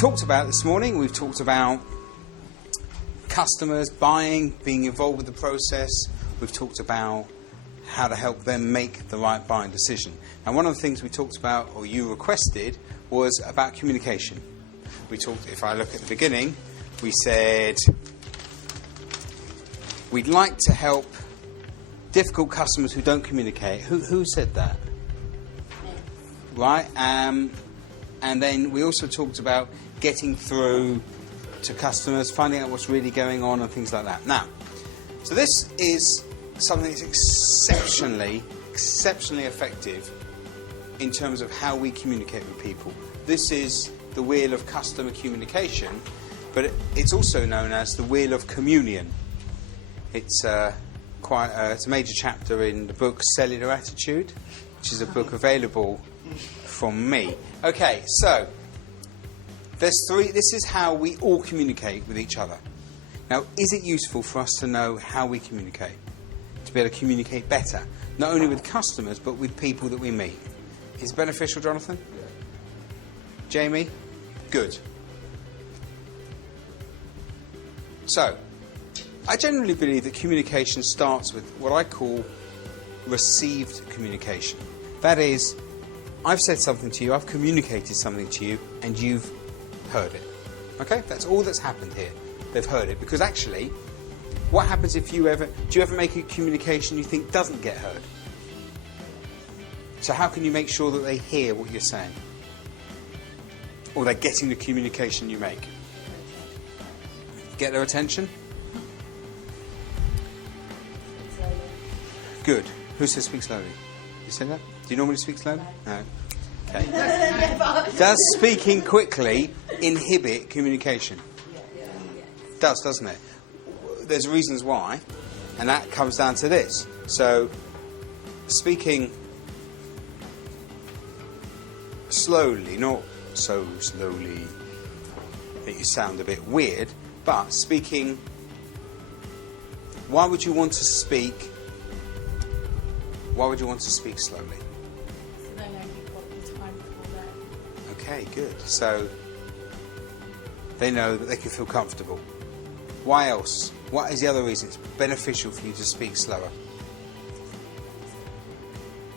talked about this morning, we've talked about customers buying, being involved with the process. We've talked about how to help them make the right buying decision. And one of the things we talked about, or you requested, was about communication. We talked, if I look at the beginning, we said we'd like to help difficult customers who don't communicate. Who said that? Right? And then we also talked about getting through to customers, finding out what's really going on and things like that. Now, so this is something that's exceptionally effective in terms of how we communicate with people. This is the wheel of customer communication, but it's also known as the wheel of communion. It's it's a major chapter in the book Cellular Attitude, which is a book available from me. Okay, so there's three. This is how we all communicate with each other. Now, is it useful for us to know how we communicate? To be able to communicate better, not only with customers, but with people that we meet. Is it beneficial, Jonathan? Yeah. Jamie? Good. So, I generally believe that communication starts with what I call received communication. That is, I've said something to you, I've communicated something to you, and you've heard it. Okay? That's all that's happened here. They've heard it. Because actually, what happens if do you ever make a communication you think doesn't get heard? So how can you make sure that they hear what you're saying? Or they're getting the communication you make? Get their attention? Good. Who says speak slowly? You say that? Do you normally speak slowly? No. Okay. Does speaking quickly inhibit communication? It does, doesn't it? There's reasons why, and that comes down to this. So, speaking slowly, not so slowly that you sound a bit weird, but speaking, why would you want to speak slowly? So they know you've got the time for that. Okay, good. So they know that they can feel comfortable. Why else? What is the other reason it's beneficial for you to speak slower?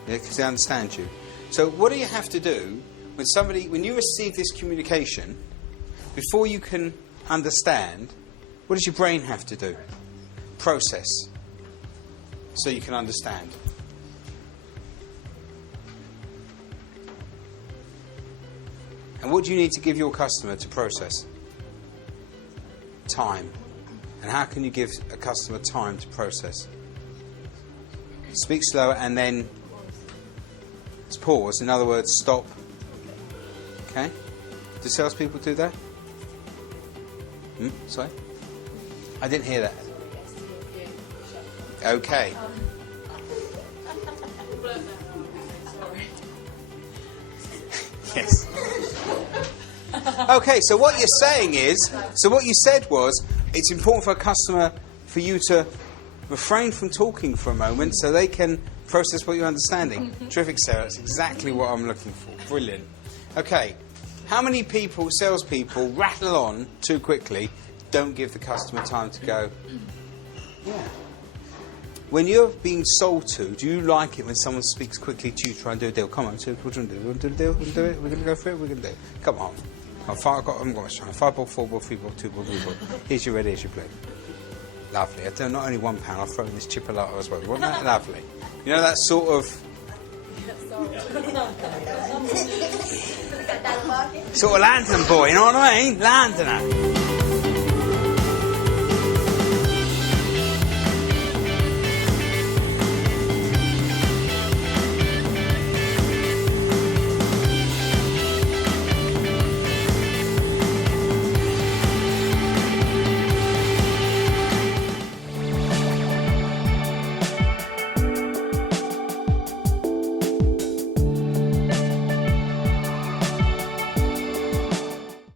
Yeah, because they understand you. So what do you have to do when you receive this communication, before you can understand, what does your brain have to do? Process. So you can understand. And what do you need to give your customer to process? Time. And how can you give a customer time to process? Speak slower and then pause. In other words, stop. Okay? Do salespeople do that? Sorry? I didn't hear that. Okay. Yes. Okay, so what you're saying is, what you said was, it's important for a customer for you to refrain from talking for a moment so they can process what you're understanding. Terrific, Sarah. That's exactly what I'm looking for. Brilliant. Okay, how many salespeople, rattle on too quickly, don't give the customer time to go? Yeah. When you're being sold to, do you like it when someone speaks quickly to you, try and do a deal? Come on, what do you want to do? We want to do a deal? We want to do it? We're going to go for it? We're going to do it. Come on. I've got much time. 5 ball, 4 ball, 3 ball, 2 ball, 3 ball. Here's your red, here's your blue. Lovely. I've done not only £1, I'll throw in this chipolata as well. You want that? Lovely. You know that sort of... sort of lantern boy, you know what I mean? Lanterner.